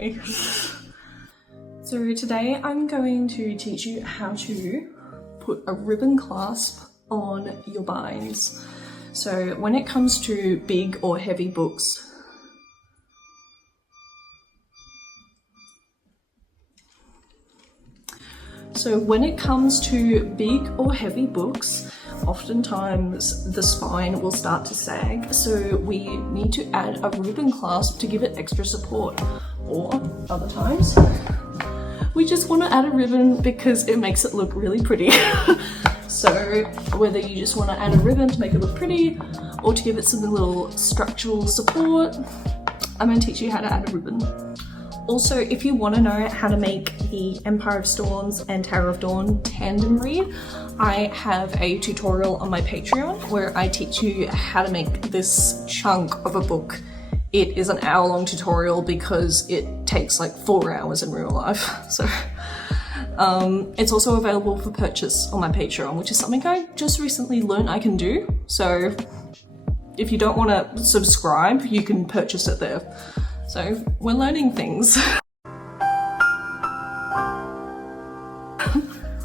anyway. So today I'm going to teach you how to put a ribbon clasp on your binds. So when it comes to big or heavy books, oftentimes the spine will start to sag, so we need to add a ribbon clasp to give it extra support. Or other times, we just want to add a ribbon because it makes it look really pretty. So whether you just want to add a ribbon to make it look pretty or to give it some little structural support, I'm going to teach you how to add a ribbon. Also, if you want to know how to make the Empire of Storms and Tower of Dawn tandem read, I have a tutorial on my Patreon where I teach you how to make this chunk of a book. It is an hour-long tutorial because it takes like 4 hours in real life. So it's also available for purchase on my Patreon, which is something I just recently learned I can do. So if you don't want to subscribe, you can purchase it there. So we're learning things.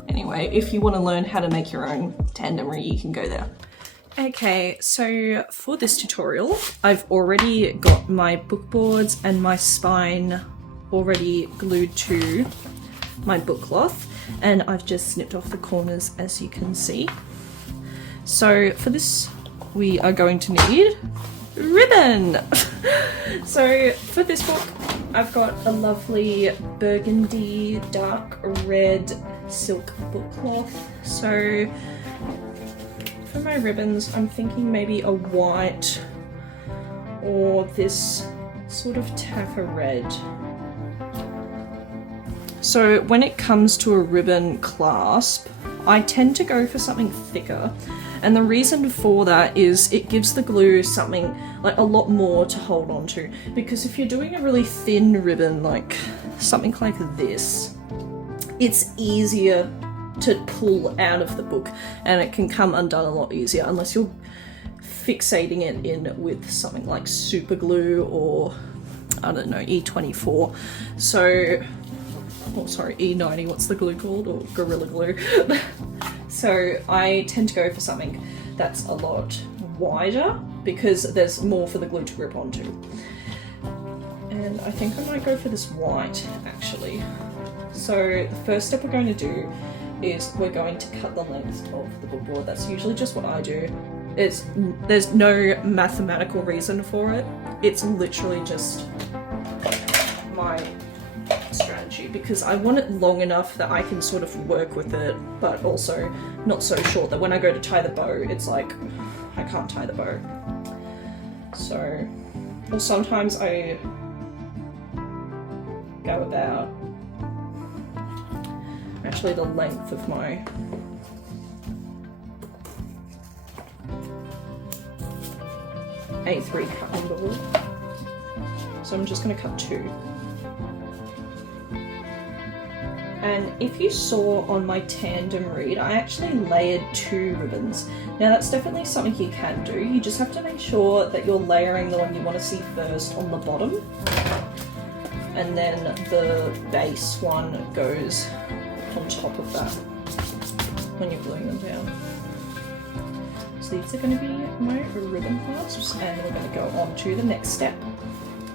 Anyway, if you want to learn how to make your own tandem read, you can go there. Okay, so for this tutorial, I've already got my book boards and my spine already glued to my book cloth, and I've just snipped off the corners as you can see. So for this, we are going to need ribbon. So for this book, I've got a lovely burgundy dark red silk book cloth. So for my ribbons, I'm thinking maybe a white or this sort of taffy red. So when it comes to a ribbon clasp, I tend to go for something thicker. And the reason for that is it gives the glue something like a lot more to hold on to. Because if you're doing a really thin ribbon, like something like this, it's easier to pull out of the book and it can come undone a lot easier unless you're fixating it in with something like super glue or I don't know, E24. So, oh sorry, E90, what's the glue called? Or Gorilla Glue. So I tend to go for something that's a lot wider because there's more for the glue to grip onto. And I think I might go for this white actually. So the first step we're going to do is we're going to cut the length of the book board. That's usually just what I do. There's no mathematical reason for it. It's literally just my strategy because I want it long enough that I can sort of work with it, but also not so short that when I go to tie the bow, it's like I can't tie the bow. So, or sometimes I go about actually the length of my A3 cutting board. So I'm just going to cut 2. And if you saw on my tandem read, I actually layered 2 ribbons. Now that's definitely something you can do. You just have to make sure that you're layering the one you want to see first on the bottom. And then the base one goes on top of that when you're gluing them down. So these are going to be my ribbon clasps, and we're going to go on to the next step.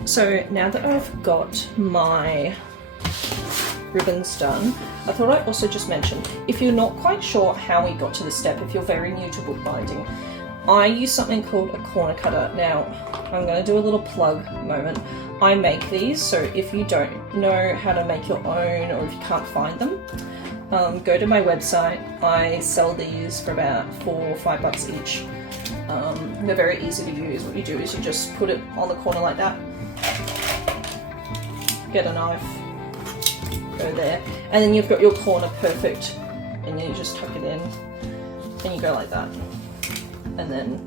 So now that I've got my ribbons done, I thought I'd also just mention, if you're not quite sure how we got to this step, if you're very new to bookbinding, I use something called a corner cutter. Now, I'm going to do a little plug moment. I make these, so if you don't know how to make your own or if you can't find them, go to my website. I sell these for about $4 or $5 each. They're very easy to use. What you do is you just put it on the corner like that, get a knife, go there, and then you've got your corner perfect, and then you just tuck it in and you go like that, and then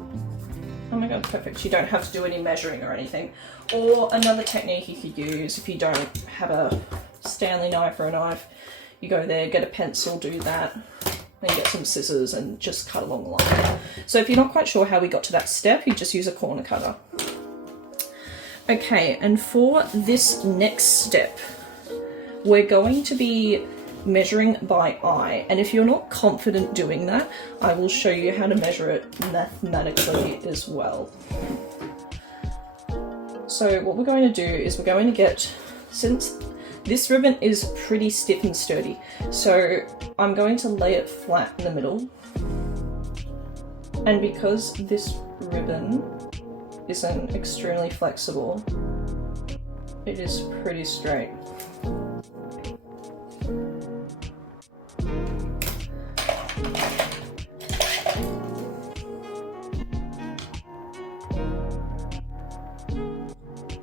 oh my god, perfect. You don't have to do any measuring or anything. Or another technique you could use if you don't have a Stanley knife or a knife, you go there, get a pencil, do that, then get some scissors and just cut along the line. So if you're not quite sure how we got to that step, you just use a corner cutter. Okay, and for this next step, we're going to be measuring by eye, and if you're not confident doing that, I will show you how to measure it mathematically as well. So what we're going to do is we're going to get, since this ribbon is pretty stiff and sturdy, so I'm going to lay it flat in the middle, and because this ribbon isn't extremely flexible, it is pretty straight.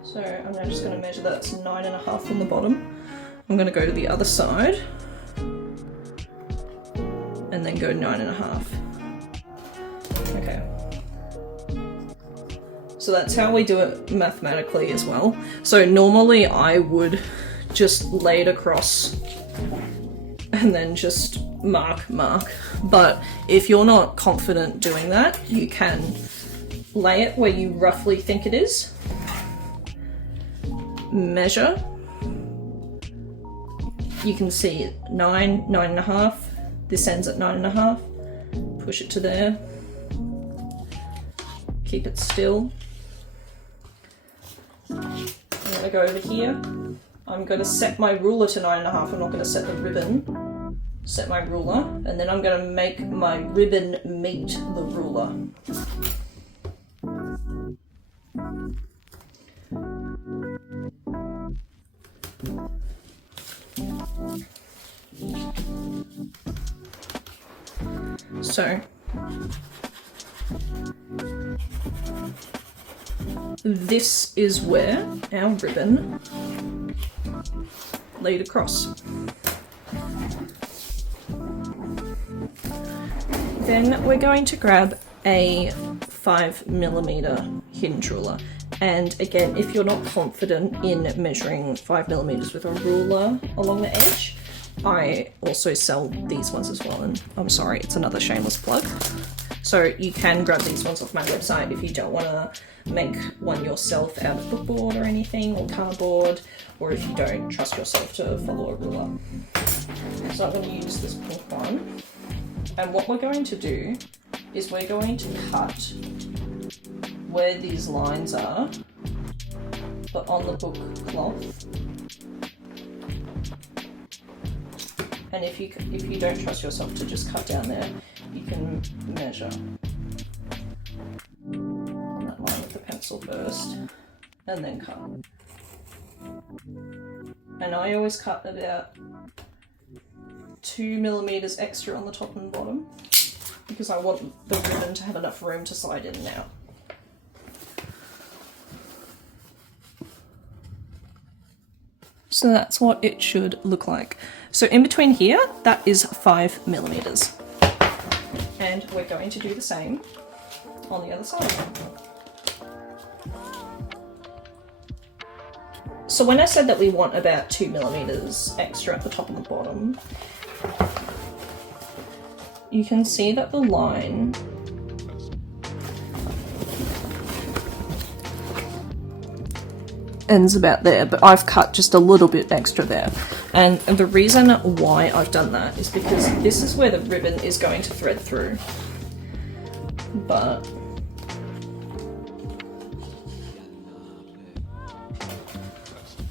So I'm now just going to measure that's 9.5 on the bottom. I'm going to go to the other side and then go 9.5. Okay. So that's how we do it mathematically as well. So normally I would just lay it across and then just mark. But if you're not confident doing that, you can lay it where you roughly think it is. Measure. You can see 9.5. This ends at 9.5. Push it to there. Keep it still. I'm going to go over here. I'm going to set my ruler to 9.5. I'm not going to set the ribbon. Set my ruler, and then I'm going to make my ribbon meet the ruler. So this is where our ribbon laid across. Then we're going to grab a 5mm hinge ruler. And again, if you're not confident in measuring 5mm with a ruler along the edge, I also sell these ones as well, and I'm sorry, it's another shameless plug. So you can grab these ones off my website if you don't want to make one yourself out of bookboard or anything, or cardboard, or if you don't trust yourself to follow a ruler. So I'm going to use this pink one, and what we're going to do is we're going to cut where these lines are, but on the book cloth. And if you don't trust yourself to just cut down there, you can measure on that line with the pencil first, and then cut. And I always cut about 2mm extra on the top and bottom, because I want the ribbon to have enough room to slide in and out. So that's what it should look like. So in between here, that is 5mm. And we're going to do the same on the other side. So when I said that we want about 2mm extra at the top and the bottom, you can see that the line ends about there, but I've cut just a little bit extra there. And the reason why I've done that is because this is where the ribbon is going to thread through. But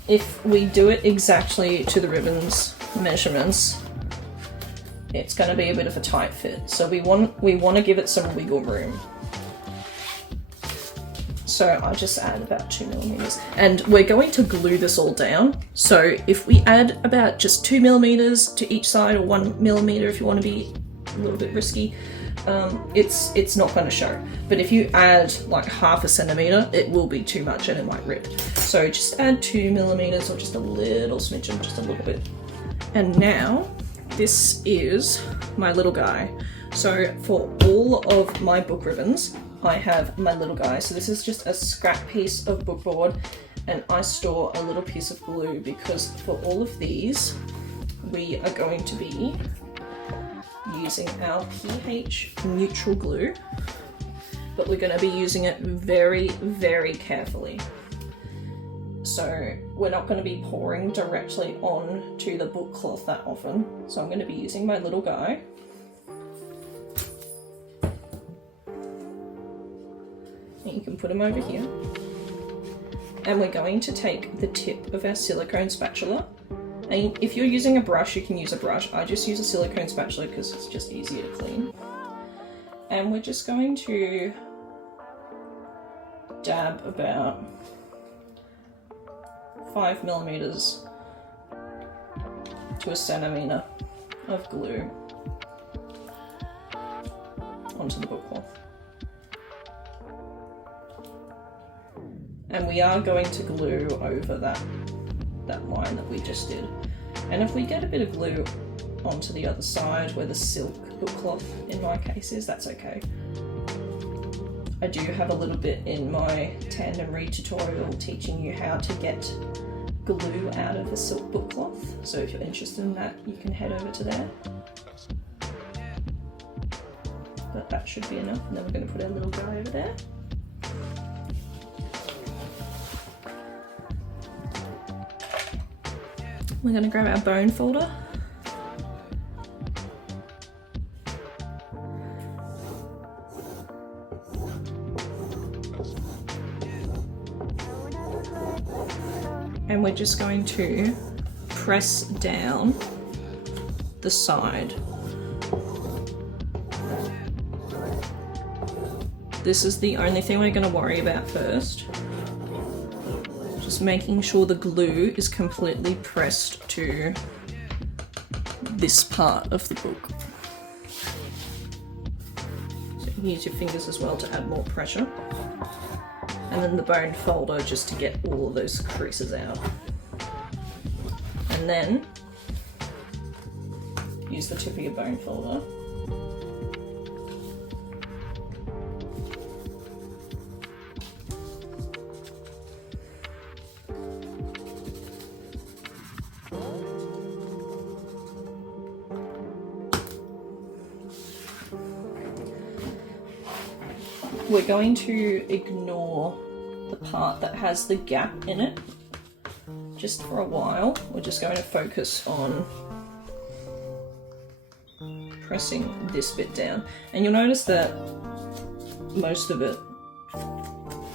if we do it exactly to the ribbon's measurements, it's going to be a bit of a tight fit. So we want to give it some wiggle room. So I just add about 2mm, and we're going to glue this all down. So if we add about just 2mm to each side, or 1mm if you want to be a little bit risky, it's not going to show. But if you add like 0.5 centimeter, it will be too much and it might rip. So just add 2mm, or just a little smidgen, just a little bit. And now this is my little guy. So for all of my book ribbons, I have my little guy. So this is just a scrap piece of bookboard, and I store a little piece of glue because for all of these, we are going to be using our pH neutral glue, but we're going to be using it very, very carefully. so we're not going to be pouring directly on to the book cloth that often. So I'm going to be using my little guy. And you can put him over here. And we're going to take the tip of our silicone spatula. And if you're using a brush, you can use a brush. I just use a silicone spatula because it's just easier to clean. And we're just going to dab about 5 millimeters to a centimeter of glue onto the book cloth. And we are going to glue over that line that we just did. And if we get a bit of glue onto the other side where the silk book cloth in my case is, that's okay. I do have a little bit in my tandem read tutorial teaching you how to get glue out of a silk book cloth. So if you're interested in that, you can head over to there. But that should be enough. And then we're going to put our little guy over there. We're going to grab our bone folder. And we're just going to press down the side. This is the only thing we're going to worry about first. Just making sure the glue is completely pressed to this part of the book. So you can use your fingers as well to add more pressure. And then the bone folder just to get all of those creases out. And then use the tip of your bone folder. We're going to ignore the part that has the gap in it just for a while. We're just going to focus on pressing this bit down. And you'll notice that most of it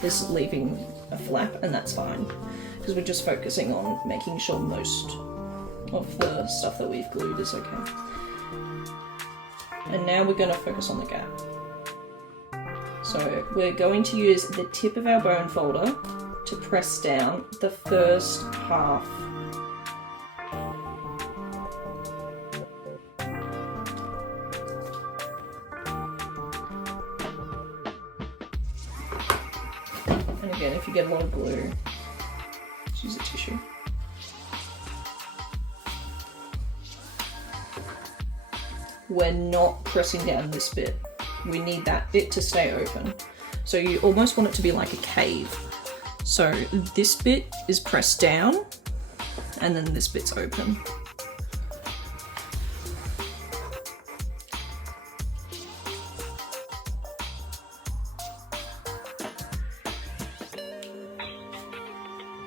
is leaving a flap, and that's fine because we're just focusing on making sure most of the stuff that we've glued is okay. And now we're going to focus on the gap. So we're going to use the tip of our bone folder to press down the first half. And again, if you get a lot of glue, just use a tissue. We're not pressing down this bit. We need that bit to stay open. So you almost want it to be like a cave. So this bit is pressed down and then this bit's open.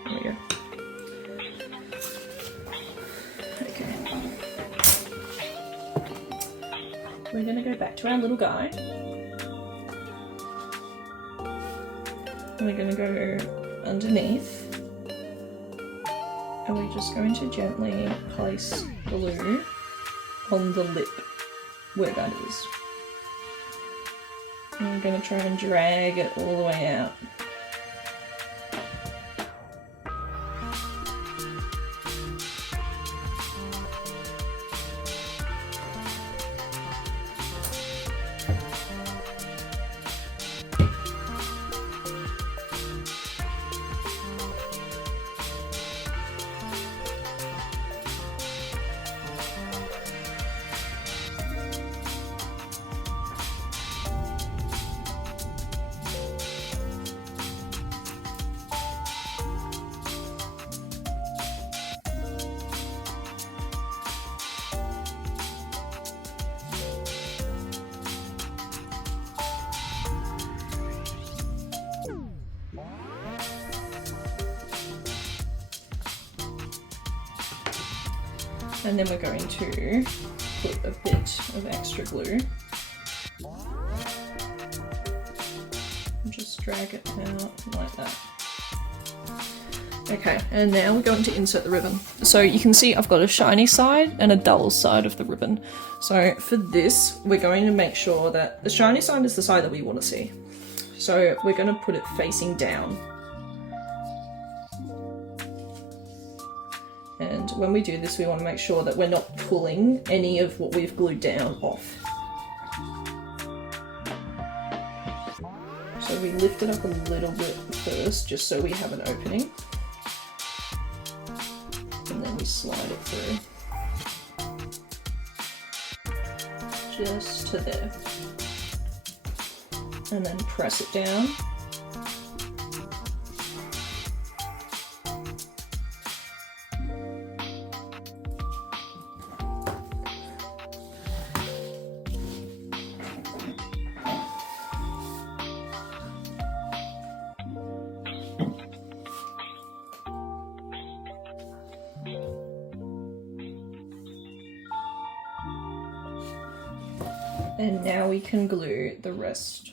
There we go. Okay. We're going to go back to our little guy. And we're going to go underneath. And we're just going to gently place glue on the lip where that is. And we're going to try and drag it all the way out. And then we're going to put a bit of extra glue. And just drag it out like that. Okay, and now we're going to insert the ribbon. So you can see I've got a shiny side and a dull side of the ribbon. So for this, we're going to make sure that the shiny side is the side that we want to see. So we're going to put it facing down. And when we do this, we want to make sure that we're not pulling any of what we've glued down off. So we lift it up a little bit first, just so we have an opening. And then we slide it through. Just to there. And then press it down. And now we can glue the rest.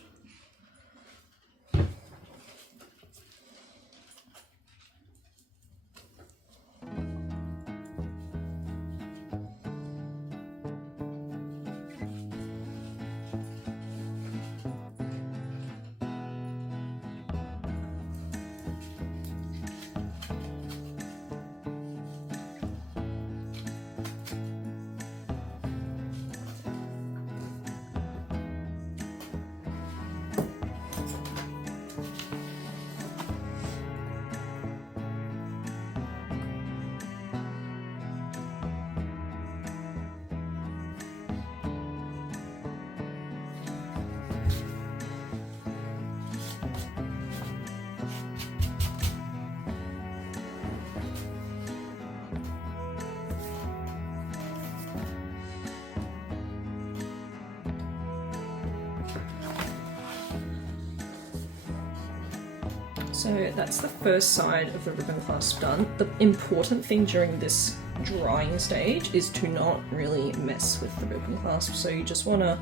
So that's the first side of the ribbon clasp done. The important thing during this drying stage is to not really mess with the ribbon clasp. So you just want to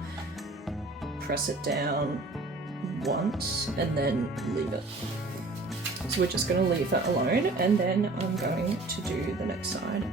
press it down once and then leave it. So we're just going to leave that alone, and then I'm going to do the next side.